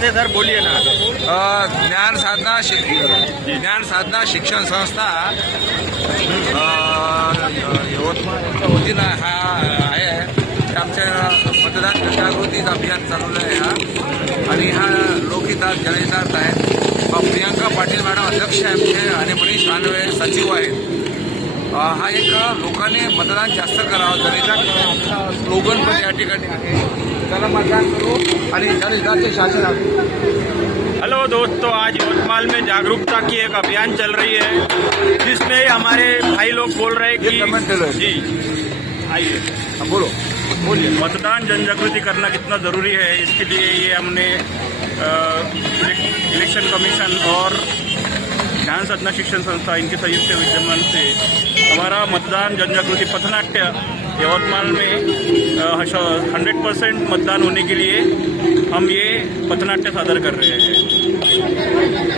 से sir बोलिए ना। ज्ञान साधना शिक्षण संस्था यवतमाळ यांच्या वतीनं हा आहे आमच्या मतदान जनजागृतीचं अभियान चालवलं आहे हा आणि हा लोकहितार्थ जनहितार्थ आहे. प्रियांका पाटील मॅडम अध्यक्ष आहे आमचे आणि मनीष मानवे सचिव आहेत. हा एक लोकांनी मतदान जास्त करावं जनहितार्थ करावं स्लोगन पण या ठिकाणी आहे. त्याला मतदान करू आणि जनहिताचे शासन आहे. हेलो दोस्तों, आज यवतमाल में जागरूकता की एक अभियान चल रही है जिसमें हमारे भाई लोग बोल रहे हैं कि जी आइए बोलो बोलिए। मतदान जन जागृति करना कितना ज़रूरी है, इसके लिए ये हमने इलेक्शन कमीशन और ज्ञान साधना शिक्षण संस्था इनके संयुक्त विद्यमान से हमारा मतदान जन जागृति पथनाट्य यवतमाल में 100% मतदान होने के लिए हम ये पथनाट्य सादर कर रहे हैं।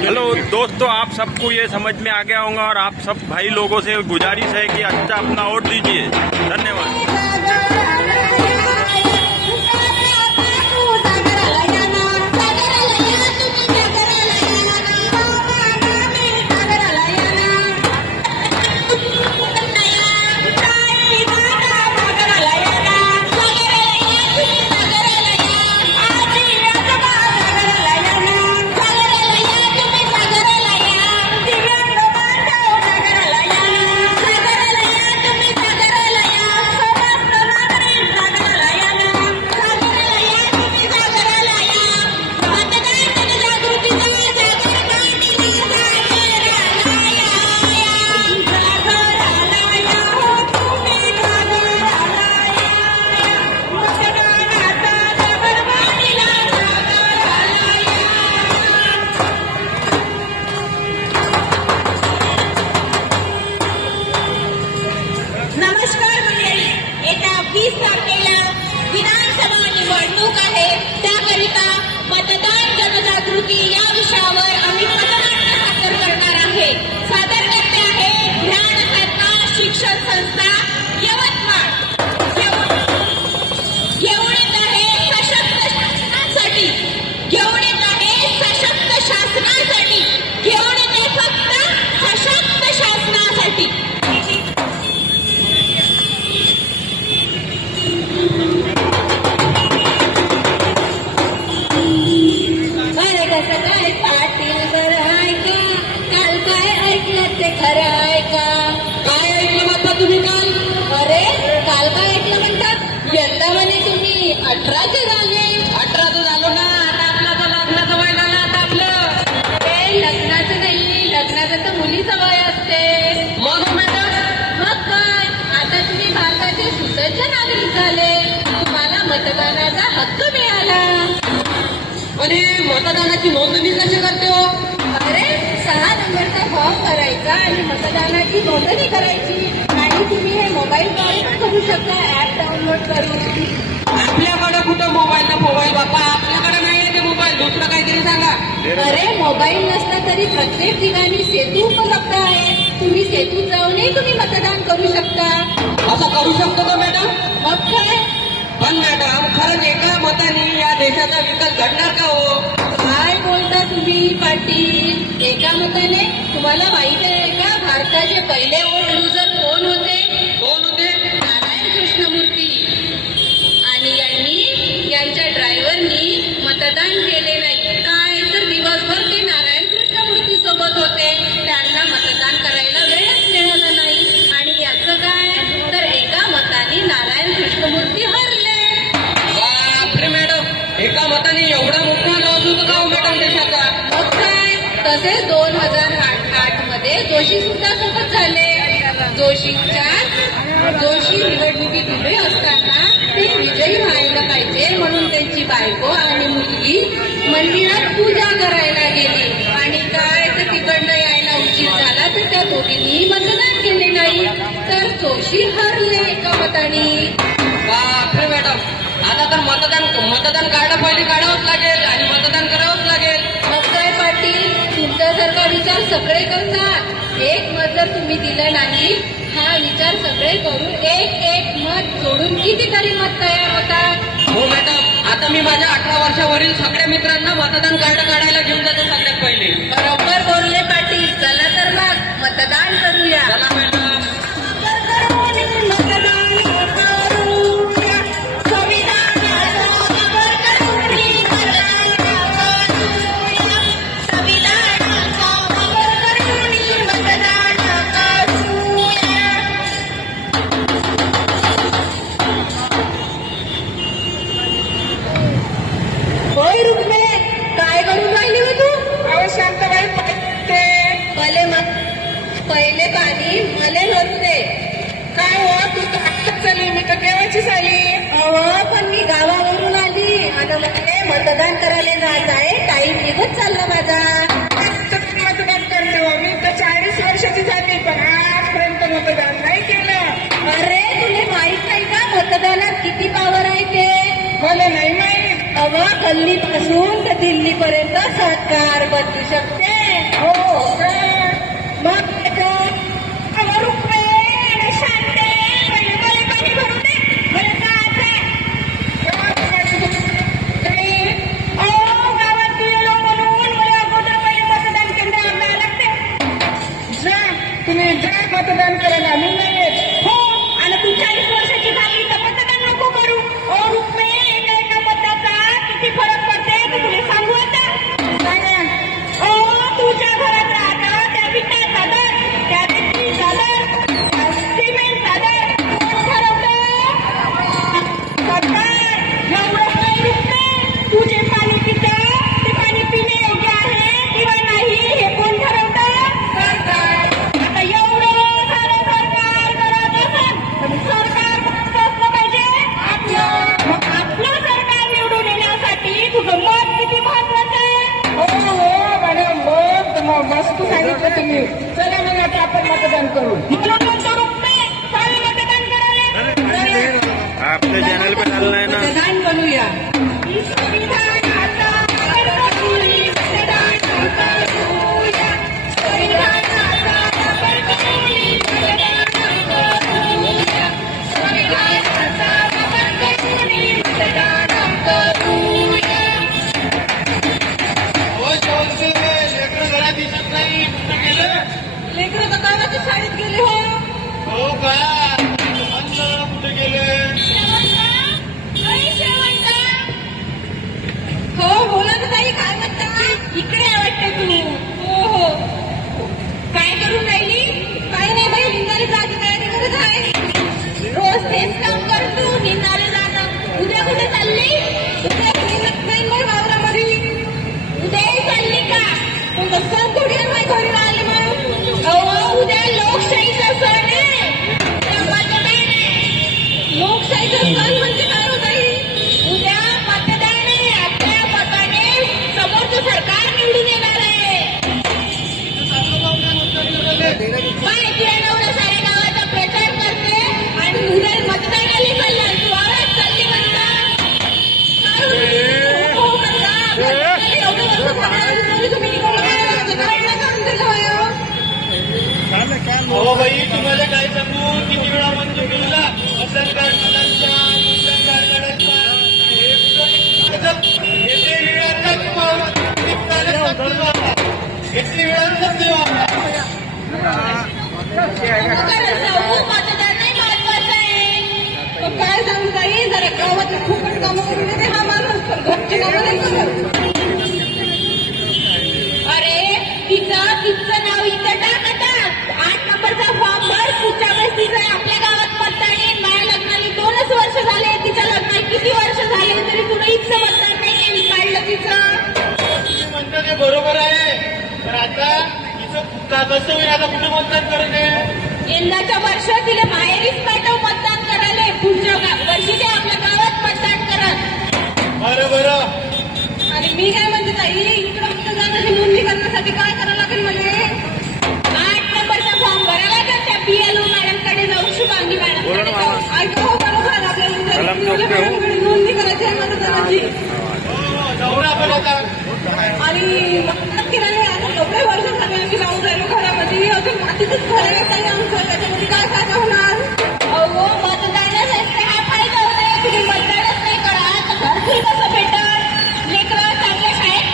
हेलो दोस्तों, आप सबको ये समझ में आ गया होगा और आप सब भाई लोगों से गुजारिश है कि अच्छा अपना वोट दीजिए। धन्यवाद। नमस्कार मंडळी, येत्या 20 तारखेला विधानसभा निवडणूक आहे. त्याकरिता मतदान जनजागृती या विषयावर आम्ही पथनाट्य सादर करणार आहे. सादर करते आहे ज्ञान साधना शिक्षण संस्था यवतमाळ. घेऊन येत आहे सशक्त शासनासाठी, घेऊन येत आहे सशक्त शासनासाठी, घेऊन येते फक्त सशक्त शासनासाठी. काय पाटील बरं आहे का? काल काय ऐकलं ते खरं आहे का? काय ऐकलं म्हणता तुम्ही काल? अरे काल काय ऐकलं म्हणतात? यंदा म्हणे तुम्ही 18चे झाले. 18 झालो ना, आता आपला लग्नाचं वय झालं. आता आपलं ते लग्नाचं नाही, लग्नाचं तर मुलीचं वय असते. मग मॅडम मग काय, आता तुम्ही भारताचे सुसज्ज नागरिक झाले, तुम्हाला मतदानाचा हक्क मिळाला. आणि मतदानाची नोंदणी कशी करते हो? अरे 6 नंबरचा फॉर्म भरायचा आणि मतदानाची नोंदणी करायची आणि तुम्ही हे मोबाईलद्वारे पण करू शकता, ऍप डाउनलोड करून. आपल्याकडे कुठं मोबाईल बाबा, आपल्याकडे नाही ते मोबाईल. दुसरं काहीतरी सांगा. अरे मोबाईल नसला तरी प्रत्येक ठिकाणी सेतू उपलब्ध आहे. तुम्ही सेतू जाऊनही तुम्ही मतदान करू शकता. असं करू शकतो का मॅडम? मग काय. पण मॅडम खरंच एका मताने या देशाचा विकास घडणार का हो? काय बोलता तुम्ही पाटील? एका मताने? तुम्हाला माहिती आहे का भारताचे पहिले वोट लुजर कोण होते? कोण होते? नारायण कृष्णमूर्ती. आणि यांच्या ड्रायव्हरनी मतदान केले नाही. काय तर दिवसभर ते नारायण कृष्णमूर्ती सोबत होते, त्यांना मतदान करायला वेळच मिळाला नाही. आणि याचं काय तर एका मताने नारायण कृष्णमूर्ती हरले. एका मताने एवढा मोठा लॉस होतो का मॅडम देशाचा? मग काय. तसेच 2008 मध्ये जोशी सुद्धा सोबत झाले. जोशी निवडणुकीत उभे असताना ते विजयी व्हायला पाहिजे म्हणून त्यांची बायको आणि मुलगी मंदिरात पूजा करायला गेली. आणि काय तर तिकडनं यायला उशीर झाला तर त्या दोघींनी मतदान केले नाही, तर जोशी हरले एका मताने. बापरे मॅडम, आता तर मतदान कार्ड पहिले काढावंच लागेल आणि मतदान करावंच लागेल. मग काय पाटील, तुमच्यासारखा विचार सगळे करतात. एक मत जर तुम्ही दिलं नाही, हा विचार सगळे करून एक मत जोडून कितीतरी मत तयार होतात. हो मॅडम, आता मी माझ्या 18 वर्षावरील सगळ्या मित्रांना मतदान कार्ड काढायला घेऊन जातो सगळ्यात पहिले. बरोबर बोलले पाटील. चला तर मग मतदान करूया. चला मॅडम. होय रुक्मे, काय करून राहिली हो तू? शांताबाई पाहिजे मले मग पहिले पाणी मले नसते. काय हो तू तर आत्ताच चालली, मी तर केव्हाचीच आली. अहो पण मी गावावरून आली. आता म्हणजे मतदान करायला जायचं आहे. टाईम निघत चालला माझा. आत्ताच मतदान करते हो. मी तर 40 वर्षाची झाली पण आजपर्यंत मतदान नाही केलं. अरे तुला माहित नाही का मतदानात किती पावर आहे ते? मला नाही माहित. अव गल्लीपासून तर दिल्लीपर्यंत सरकार बदलू शकते. हो का? मग त्याचं अगं रुक्मे, अरे शांते, पहिले मला पाणी भरू दे. मला जायचं आहे. गावात पाणी भरू दे. अहो, गावात गेलो म्हणून मला अगोदर पहिले मतदान केंद्रावर जायला लागते. जा, तुम्ही जा मतदान करायला. आम्ही नाही येत. हो, आणि तू 40 वर्षाची झाली तर मतदान नको करू. ओ रुक्मे, एका मताचा किती फरक पडते ते तुला सांगू आता. सांगा. तुझ्या घरात राहतं त्या विटाचा दर, त्या भिंतीचा दर, त्या सिमेंटचा दर कोण ठरवतं? सरकार. एवढं काही रुपये तू जे पाणी पितं ते पाणी पिणे योग्य आहे किंवा नाही हे कोण ठरवतं? सरकार. आता एवढं सारं सरकार करत असेल तर सरकार फक्त असलं पाहिजे आपलं. मग आपलं सरकार निवडून येण्यासाठी तुझं मत किती महत्वाचं आहे? हो मॅडम, मग मस्त सांगितलं तुम्ही. चला मग आता आपण मतदान करू. म्हणून म्हणतो रुपये चालू मतदान करायला. आपल्या चॅनल पे डालना है ना. मतदान करूया. लेकरं तर गावाच्या शाळेत गेले हो. हो का? कुठे गेले? हो बोला तर ताई, काय म्हणता? इकडे आवडते तू. हो हो. काय करून राहिली? काय नाही बाई, निंदाले जाते काय करत आहे. रोज तेच काम करतो, निंदाले जाणं. उद्या कुठे चालली? उद्या निंदत नाही मग वावरामध्ये. उद्याही चालली का? तुमचं सण थोडी आहे माझ्या घरी राहिले म्हणून. अहो उद्या लोकशाहीचा सण आहे. उद्या मतदान आहे. लोकशाहीचा सण म्हणजे काय होत आहे? उद्या मतदान आहे. आपल्या मताने समोरचं सरकार निवडून येणार आहे. माहिती आहे नवरा साऱ्या गावाचा प्रचार करते आणि उद्या मतदानाला चालला. तू आवाज चालली म्हणता. हो म्हणता. एवढं वर्ष मतदान तुम्ही करून दिलं होय. हो बाई, तुम्हाला काय सांगू, किती वेळा म्हणजे केला मतदान कार्ड किती वेळा मतदान नाही महत्वाचं आहे. पण काय सांगू ताई, जरा गावात फुकट कामं करून देते हा माणूस, पण घरची कामं नाही करत. अरे तिचं नाव इथं टाक आता. 8 नंबरचा फॉर्म भर. पुढच्या वेळेस तिचं आपल्या गावात मतदान येईल. माझ्या लग्नाला 2च वर्ष झाले. तिच्या लग्नाला किती वर्ष झाले तरी तुला इथं मतदान नाही काढलं तिचं. म्हणतो ते बरोबर आहे, पण आता तिचं कसं होईल? आता कुठे मतदान करते? यंदाच्या वर्ष तिला बाहेरच पाठव मतदान करायला. पुढच्या वर्षी ते आपल्या गावात मतदान करत. बरं. आणि मी काय म्हणते ताई, इकडं मतदानाची नोंदणी करण्यासाठी काय करावं लागेल मला? 8 नंबरचा फॉर्म भरायला तर त्या PLO मॅडमकडे जाऊ, शुभांगी मॅडमकडे जाऊ. ऐका हो, बरोबर आहे आपल्याला नोंदणी करायची आहे मतदानाची. जाऊन आपण आता आणि मतदान केल्याने आता 90 वर्ष झाले की जाऊन राहिलो घरामध्ये. अजून मातीतच घर आहे ताई आमचं. त्याच्यामध्ये काय फायदा होणार? अहो मतदानाचा हा फायदा होत आहे. तुम्ही मतदानच नाही करा तर घरकुल कसं भेटल? लेकरं चांगल्या शाळेत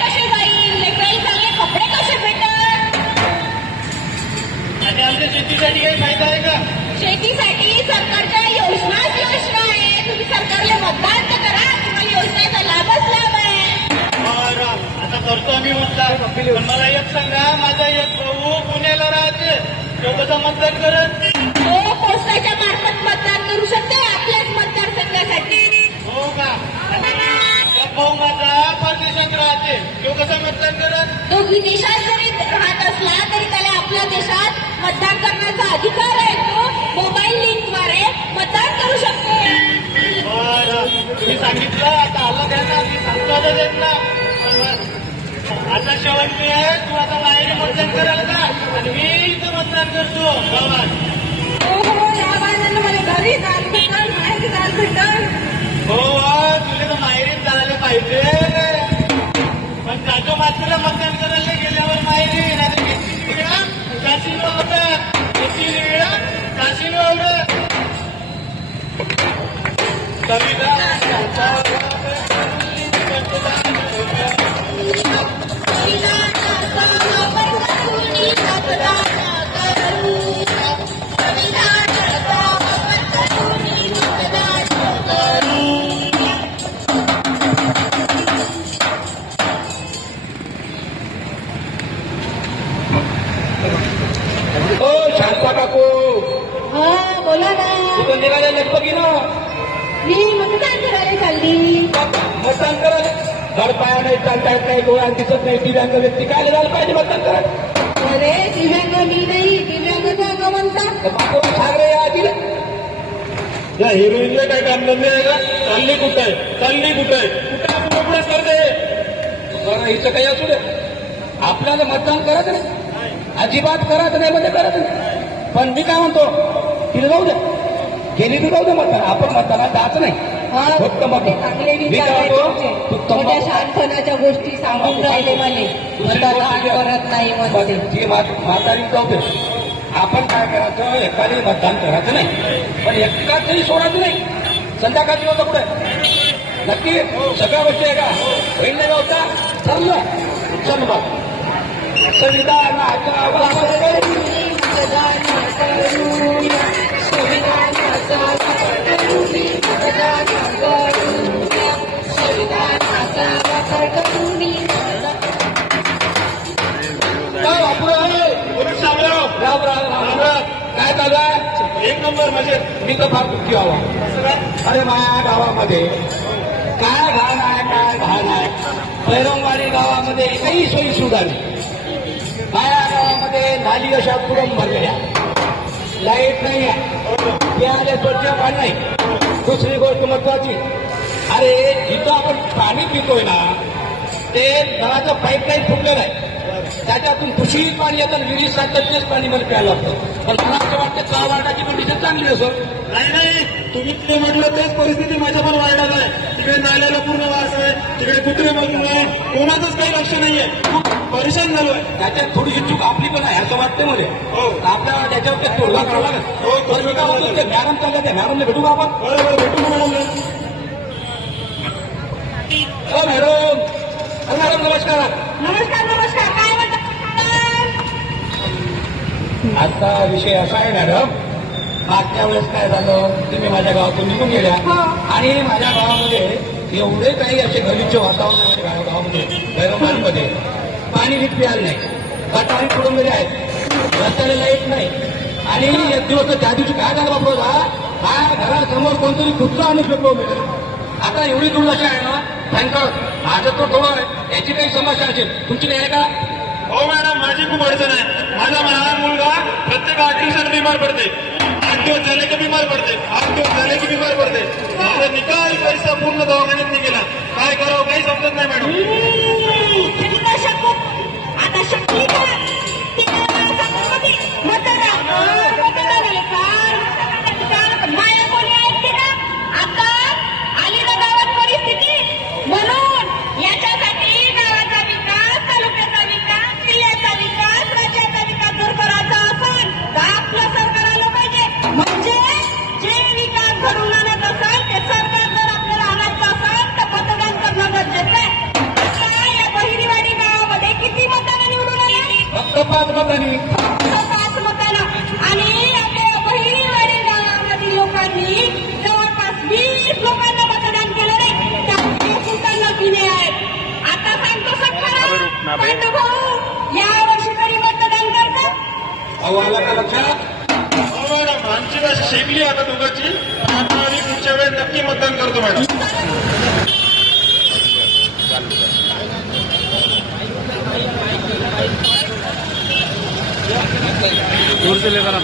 केली पण मला एक सांगा, माझा एक भाऊ पुण्याला राहते, तो कसं मतदान करत? तो पोस्टाच्या मार्फत मतदान करू शकते आपल्याच मतदारसंघासाठी. हो का? एक भाऊ माझा परदेशात राहते, तो कसं मतदान करत? तो विदेशात जरी राहत असला तरी त्याला आपल्या देशात मतदान करण्याचा अधिकार आहे. तो मोबाईल लिंकद्वारे मतदान करू शकतो. बरं, तुम्ही सांगितलं, आता आलं द्या ना, मी सांगतो आता देत ना. आता शेवट मी आहे, तू आता माहेरी मतदान कराल का? आणि मी इथं मतदान करतो गावात. हो या बाळांना मला घरी जायला भेटल, माहिती जायला भेटल. हो, तुला तर माहेरीत जायला पाहिजे. पण काजू मात्र मतदान करायला गेल्यावर माहेरी नाही घेतली वेळा काशीला होतात, घेतली वेळा काशीला होतात. हो शांता काकू हा बोला ना. कुठून निघाले लगबगी ना मी मतदान करायला चालली. मतदान करायला घर पाया नाही, चालता येत नाही, डोळ्यात दिसत नाही, दिव्यांग व्यक्ती काय झालं पाहिजे मतदान करायला? अरे दिव्यांग मी नाही, दिव्यांग जागा म्हणतात. बाबा ठाकरे या आधी या हिरोईनला काय काम धंदे आहे का? चालली कुठं आहे, चालली कुठं आहे, कुठं असं मोकळं करते? बरं हिचं काही असू दे, आपल्याला मतदान करायचं नाही, अजिबात करायचं नाही म्हणजे करायचं नाही. पण मी काय म्हणतो, तिला जाऊ दे, गेली तर जाऊ दे मतदान, आपण मतदानात जायचं नाही. फक्त मतदान चांगले मी विचार काय आहेत म्हणतो, तुमचे. मोठ्या शहाणपणाच्या गोष्टी सांगून राहिले मला. मतदान करत नाही म्हणते. ती म्हातारी जाऊ दे, आपण काय करायचं, एकाने मतदान करायचं नाही, पण एकाचही सोडायचं नाही. संध्याकाळची होतं पुढे नक्की सगळ्या गोष्टी आहे का होईल नाही होता चाललं. चल मग संविधानाचा वापर करून मतदान करूया, संविधानाचा वापर करूया, मतदान करूया, संविधानाचा वापर करूया. राम राम राम राम. काय चालू आहे? एक नंबर म्हणजे मी तर फार दुःखी व्हावा. अरे माझ्या गावामध्ये काय घाण आहे, काय घाण आहे. पैरंगवाडी गावामध्ये एकही सोयी सुविधा नाही. माझ्या गावामध्ये नाली अशा पुरम भरलेल्या, लाईट नाही आहे, प्यायला स्वच्छ पाणी नाही. दुसरी गोष्ट महत्वाची, अरे जिथं आपण पाणी पितोय ना ते नळाचं पाईपलाईन फुटलेलं आहे, त्याच्यातून दूषित पाणी येतं, विहिरीत सांगतात तेच पाणी मला प्यायला लागतं. पण मला असं वाटतं का वाटाची कंडिशन चांगली असो. नाही, तुम्ही ते म्हटलं तेच परिस्थिती माझ्या पण वाढत आहे. तिकडे नाल्याला पूर्ण वास आहे, तिकडे कुत्रे बघून आहे, कोणाचंच काही लक्ष नाहीये. खूप परेशान झालो आहे. त्याच्यात थोडीशी चूक आपली पण आहे असं वाटतं मध्ये. आपल्याला त्याच्यावर ते तोडगा करावा लागेल. पण मी काय म्हणतो, ते मॅडम चाललं, त्या मॅडमला भेटू का आपण? बरोबर, भेटू मॅडम. हो मॅडम. मॅडम नमस्कार. नमस्कार नमस्कार. काय म्हणतात? आता विषय असा आहे मॅडम, मागच्या वेळेस काय झालं, तुम्ही माझ्या गावातून निघून गेल्या आणि माझ्या गावामध्ये एवढे काही असे गलिच्छ वातावरण आहे. माझ्या गावामध्ये गैरमानमध्ये पाणी नीट प्यायला नाही, गटारी पडून गेले आहेत, रस्त्याला लाईट नाही. आणि एक दिवस त्या दिवशी काय झालं बाबा, माझ्या घरासमोर कोणतरी खुर्चा आणि फेकलो मी. आता एवढी दुर्दशा आहे ना भयंकर. माझं तो डोळं आहे, याची काही समस्या असेल, तुमची नाही आहे का? हो मॅडम, माझी खूप अडचण आहे. माझा लहान मुलगा प्रत्येक 8 दिवसात बिमार पडते. 8 दिवस झाले की बिमार पडते, 8 दिवस झाले की बिमार पडते. माझा निकाल पैसा पूर्ण दवाखान्यात नाही गेला. काय करावं काही समजत नाही मॅडम. आता शक्ती का माया कोणी ऐकते का? आता आली ना गावात परिस्थिती. म्हणून याच्यासाठी गावाचा विकास, तालुक्याचा विकास, जिल्ह्याचा विकास, राज्याचा विकास जर करायचा असेल तर आपलं सरकार आलं पाहिजे. म्हणजे जे विकास घडून आणत असेल ते सरकार जर आपल्याला आणायचं असेल तर मतदान करणं गरजेचं आहे. आता या बहिरीवाडी गावामध्ये किती मतांना निवडून आले? फक्त 5 मतांनी. 5 मतांना. आणि आपल्या बहिरीवाडी गावामधील लोकांनी जवळपास 20 लोकांना मतदान केलं नाही. त्यामुळे सुद्धा नवीन आहेत. आता सांगतो सत्कारा भाऊ भाऊ आला का लक्षात? मॅडम आमची शेगली आता दोघांची आता आम्ही पुढच्या वेळेस नक्की मतदान करतो मॅडम. दूर से लेकर आ